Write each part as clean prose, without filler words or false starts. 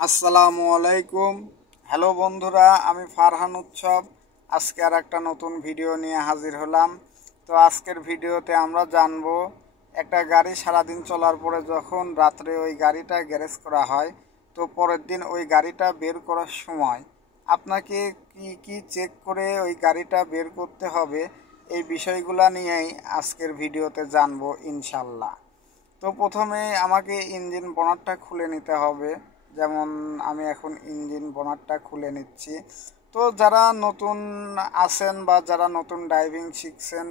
আসসালামু আলাইকুম। হ্যালো বন্ধুরা, আমি ফারহান উৎসব আজকে আর একটা নতুন ভিডিও নিয়ে হাজির হলাম। তো আজকের ভিডিওতে আমরা জানবো একটা গাড়ি সারাদিন চলার পরে যখন রাত্রে ওই গাড়িটা গ্যারেজ করা হয়, তো পরের দিন ওই গাড়িটা বের করার সময় আপনাকে কি কি চেক করে ওই গাড়িটা বের করতে হবে, এই বিষয়গুলো নিয়েই আজকের ভিডিওতে জানবো ইনশাল্লাহ। তো প্রথমে আমাকে ইঞ্জিন বনারটা খুলে নিতে হবে। যেমন আমি এখন ইঞ্জিন বনারটা খুলে নিচ্ছি। তো যারা নতুন আছেন বা যারা নতুন ড্রাইভিং শিখছেন,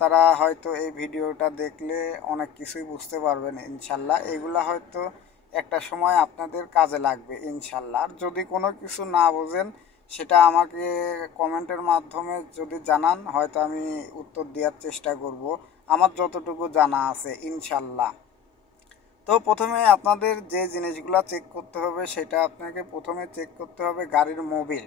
তারা হয়তো এই ভিডিওটা দেখলে অনেক কিছুই বুঝতে পারবেন ইনশাল্লাহ। এগুলা হয়তো একটা সময় আপনাদের কাজে লাগবে ইনশাল্লাহ। আর যদি কোনো কিছু না বোঝেন সেটা আমাকে কমেন্টের মাধ্যমে যদি জানান, হয়তো আমি উত্তর দেওয়ার চেষ্টা করব আমার যতটুকু জানা আছে ইনশাল্লাহ। তো প্রথমে আপনাদের যে জিনিসগুলো চেক করতে হবে সেটা আপনাকে প্রথমে চেক করতে হবে গাড়ির মোবিল,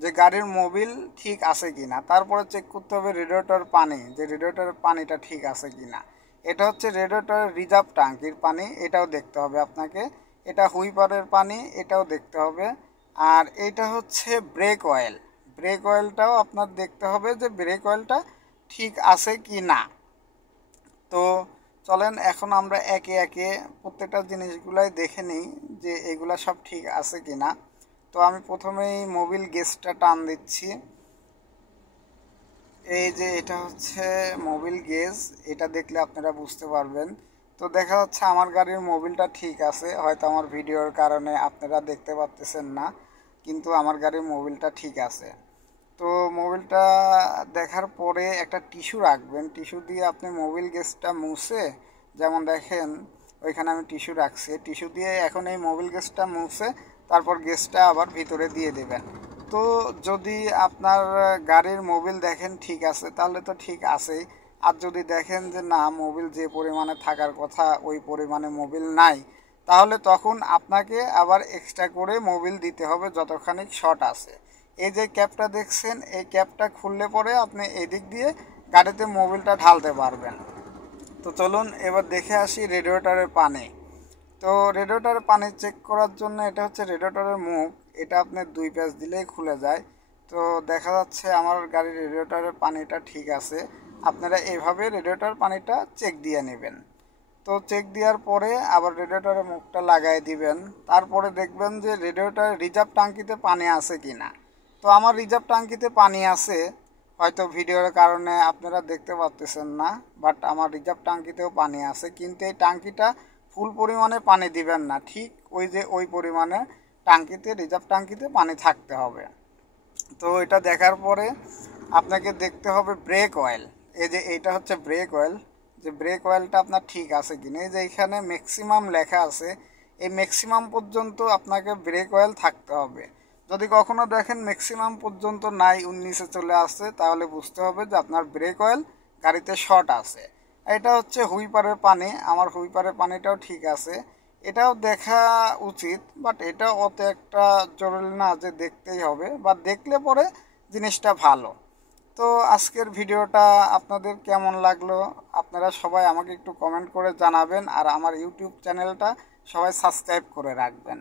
যে গাড়ির মোবিল ঠিক আছে কিনা। তারপরে চেক করতে হবে রেডিয়েটর পানি, যে রেডিয়েটরের পানিটা ঠিক আছে কিনা। এটা হচ্ছে রেডিয়েটরের রিজার্ভ ট্যাঙ্কির পানি, এটাও দেখতে হবে আপনাকে। এটা হুইপারের পানি, এটাও দেখতে হবে। আর এইটা হচ্ছে ব্রেক অয়েল, ব্রেক অয়েলটাও আপনার দেখতে হবে যে ব্রেক অয়েলটা ঠিক আছে কি না। তো চলেন এখন আমরা একে একে প্রত্যেকটা জিনিসগুলাই দেখে নিই যে এগুলা সব ঠিক আছে কি না। তো আমি প্রথমেই মোবিল গেজটা টান দিচ্ছি। এই যে এটা হচ্ছে মোবিল গেজ, এটা দেখলে আপনারা বুঝতে পারবেন। তো দেখা যাচ্ছে আমার গাড়ির মোবিলটা ঠিক আছে, হয়তো আমার ভিডিওর কারণে আপনারা দেখতে পাচ্ছেন না, কিন্তু আমার গাড়ির মোবিলটা ঠিক আছে। তো মোবিলটা দেখার পরে একটা টিস্যু রাখবেন, টিস্যু দিয়ে আপনি মোবিল গেজটা মুছে, যেমন দেখেন ওইখানে আমি টিস্যু রাখছি, টিস্যু দিয়ে এখন এই মোবিল গেজটা মুছে তারপর গেজটা আবার ভিতরে দিয়ে দেবেন। তো যদি আপনার গাড়ির মোবিল দেখেন ঠিক আছে তাহলে তো ঠিক আছেই। আর যদি দেখেন যে না, মোবিল যে পরিমাণে থাকার কথা ওই পরিমাণে মোবিল নাই, তাহলে তখন আপনাকে আবার এক্সট্রা করে মোবিল দিতে হবে যতখানি শর্ট আছে। এই যে ক্যাপটা দেখছেন, এই ক্যাপটা খুললে পরে আপনি এদিক দিয়ে গাড়িতে মোবিলটা ঢালতে পারবেন। তো চলুন এবার দেখে আসি রেডিয়েটরের পানি। তো রেডিয়েটরের পানি চেক করার জন্য এটা হচ্ছে রেডিয়েটরের মুখ, এটা আপনার দুই প্যাচ দিলেই খুলে যায়। তো দেখা যাচ্ছে আমার গাড়ির রেডিয়েটরের পানিটা ঠিক আছে। আপনারা এইভাবে রেডিয়েটর পানিটা চেক দিয়ে নেবেন। তো চেক দেওয়ার পরে আবার রেডিয়েটরের মুখটা লাগাই দিবেন। তারপরে দেখবেন যে রেডিয়েটরের রিজার্ভ ট্যাঙ্কিতে পানি আছে কি না। তো আমার রিজার্ভ ট্যাঙ্কিতে পানি আছে, হয়তো ভিডিওর কারণে আপনারা দেখতে পাচ্ছেন না, বাট আমার রিজার্ভ ট্যাঙ্কিতেও পানি আছে। কিন্তু এই ট্যাঙ্কিটা ফুল পরিমাণে পানি দিবেন না, ঠিক ওই যে ওই পরিমাণে ট্যাঙ্কিতে, রিজার্ভ ট্যাঙ্কিতে পানি থাকতে হবে। তো এটা দেখার পরে আপনাকে দেখতে হবে ব্রেক অয়েল। এই যে এইটা হচ্ছে ব্রেক অয়েল, যে ব্রেক অয়েলটা আপনার ঠিক আছে কিনা। এই যে এখানে ম্যাক্সিমাম লেখা আছে, এই ম্যাক্সিমাম পর্যন্ত আপনাকে ব্রেক অয়েল থাকতে হবে। যদি কখনো দেখেন ম্যাক্সিমাম পর্যন্ত নাই, 19-এ চলে আসছে, তাহলে বুঝতে হবে যে আপনার ব্রেক অয়েল গাড়িতে শর্ট আছে। এটা হচ্ছে হুইপারের পানি, আমার হুইপারের পানিটাও ঠিক আছে, এটাও দেখা উচিত, বাট এটা অত একটা জরুরি না যে দেখতেই হবে, বা দেখলে পরে জিনিসটা ভালো। তো আজকের ভিডিওটা আপনাদের কেমন লাগলো আপনারা সবাই আমাকে একটু কমেন্ট করে জানাবেন, আর আমার ইউটিউব চ্যানেলটা সবাই সাবস্ক্রাইব করে রাখবেন।